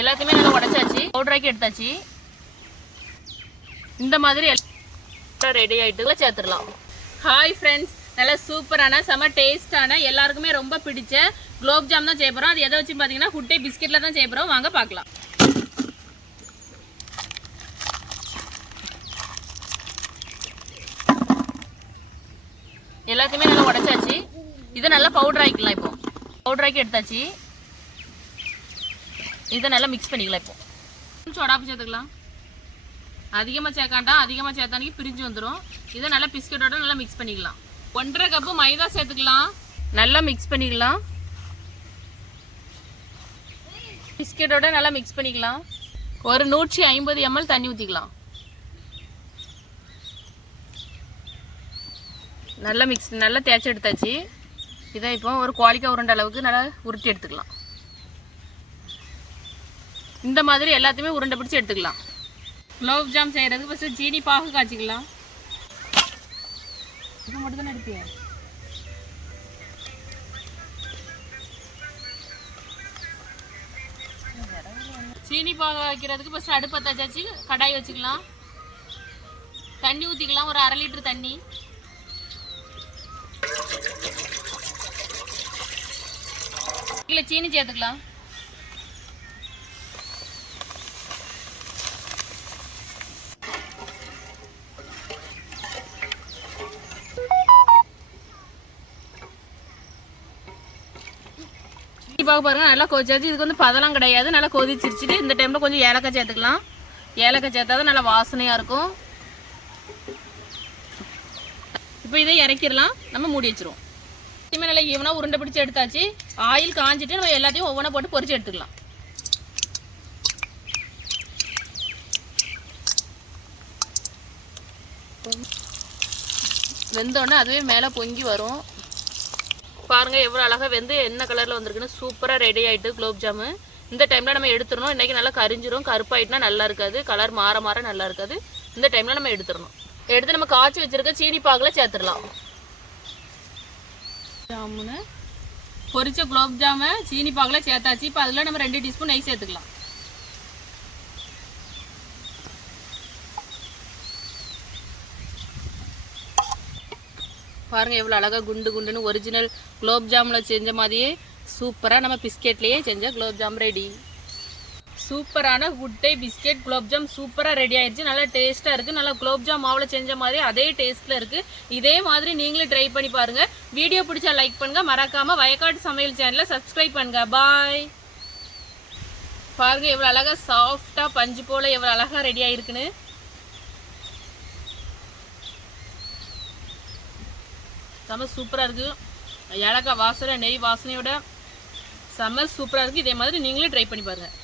எல்லாத்தையுமே நல்லா உடைச்சாச்சு, பவுடராக்கி எடுத்தாச்சு. இந்த மாதிரி ரெடி ஆகிட்டு சேர்த்துடலாம். ஹாய் ஃப்ரெண்ட்ஸ், நல்லா சூப்பரான செம டேஸ்டான எல்லாருக்குமே ரொம்ப பிடிச்ச குலோப் ஜாம் தான் செய்ய போகிறோம். அது எதை வச்சு பார்த்தீங்கன்னா குட் டே பிஸ்கெட்டில் தான் செய்ய போகிறோம். வாங்க பார்க்கலாம். எல்லாத்தையுமே நல்லா உடைச்சாச்சு. இதை நல்லா பவுடர் ஆக்கிக்கலாம். இப்போ பவுடர் ஆக்கி எடுத்தாச்சு. இதை நல்லா மிக்ஸ் பண்ணிக்கலாம். இப்போ கொஞ்சம் சோடாப்பு சேர்த்துக்கலாம். அதிகமாக சேர்க்காண்டா, அதிகமாக சேர்த்தானிக்கு பிரிஞ்சு வந்துடும். இதை நல்லா பிஸ்கெட்டோட நல்லா மிக்ஸ் பண்ணிக்கலாம். 1.5 கப்பு மைதா சேர்த்துக்கலாம். நல்லா மிக்ஸ் பண்ணிக்கலாம். பிஸ்கெட்டோட நல்லா மிக்ஸ் பண்ணிக்கலாம். ஒரு 150 ml தண்ணி ஊற்றிக்கலாம். நல்லா நல்லா தேய்ச்சி எடுத்தாச்சு. இதை இப்போ ஒரு குவாலிக்கா உருண்டை அளவுக்கு நல்லா உருட்டி எடுத்துக்கலாம். இந்த மாதிரி எல்லாத்தையுமே உருண்டை பிடிச்சி எடுத்துக்கலாம். குலோப் ஜாம் செய்கிறதுக்கு ஃபஸ்ட்டு சீனி பாகு காய்ச்சிக்கலாம். இது மட்டும் தானே எடுப்பியா? சீனி பாகு வைக்கிறதுக்கு ஃபஸ்ட்டு அடுப்பு பற்ற வச்சாச்சு. கடாய் வச்சுக்கலாம். தண்ணி ஊற்றிக்கலாம். ஒரு 1/2 லிட்டர் தண்ணி. இதில் சீனி சேர்த்துக்கலாம். பாகு பாருங்க, நல்லா கொதிச்சாச்சு. இதுக்கு வந்து பதெல்லாம் கிடையாது, நல்லா கொதிச்சிருச்சுட்டு இந்த டைமில் கொஞ்சம் ஏலக்காய் சேர்த்துக்கலாம். ஏலக்காய் சேர்த்தாதான் நல்லா வாசனையாக இருக்கும். இப்போ இதை இறக்கிடலாம். நம்ம மூடி வச்சிருவோம். எல்லாத்தையுமே நல்லா ஈவனாக உருண்டை பிடிச்சி எடுத்தாச்சு. ஆயில் காஞ்சிட்டு நம்ம எல்லாத்தையும் ஒவ்வொன்றா போட்டு பொரிச்சு எடுத்துக்கலாம். வெந்தோடனே அதுவே மேலே பொங்கி வரும். பாருங்க எவ்வளோ அழகாக வெந்து என்ன கலரில் வந்திருக்குன்னு. சூப்பராக ரெடி ஆகிட்டு குலோப் ஜாமு. இந்த டைமில் நம்ம எடுத்துடணும். இன்றைக்கி நல்லா கரிஞ்சிரும். கருப்பாயிட்டுனா நல்லா இருக்காது. கலர் மாற நல்லா இருக்காது. இந்த டைமில் நம்ம எடுத்துடணும். எடுத்து நம்ம காய்ச்சி வச்சுருக்க சீனி பாகில் சேர்த்துடலாம். ஜாமுன்னு பொரிச்ச குலோப் ஜாமை சீனி பாகில் சேர்த்தாச்சு. இப்போ அதில் நம்ம 2 டீஸ்பூன் நெய் சேர்த்துக்கலாம். பாருங்கள் எவ்வளோ அழகாக குண்டு குண்டுன்னு ஒரிஜினல் குலோப் ஜாமில் செஞ்ச மாதிரியே சூப்பராக நம்ம பிஸ்கெட்லேயே செஞ்ச குலோப் ஜாம் ரெடி. சூப்பரான good day biscuit gulab jam சூப்பராக ரெடி ஆயிடுச்சு. நல்லா டேஸ்ட்டாக இருக்குது. நல்லா குலோப் ஜாம் மாவில் செஞ்ச மாதிரி அதே டேஸ்ட்டில் இருக்குது. இதே மாதிரி நீங்களும் ட்ரை பண்ணி பாருங்கள். வீடியோ பிடிச்சா லைக் பண்ணுங்கள். மறக்காமல் வயக்காடு சமையல் சேனலை சப்ஸ்கிரைப் பண்ணுங்கள். பாய். பாருங்கள் எவ்வளோ அழகாக சாஃப்டாக பஞ்சு போல் எவ்வளோ அழகாக ரெடி ஆகிருக்குன்னு. செம்ம சூப்பராக இருக்குது. ஏலக்காய் வாசனை, நெய் வாசனையோட செம்ம சூப்பராக இருக்குது. இதே மாதிரி நீங்களும் ட்ரை பண்ணி பாருங்கள்.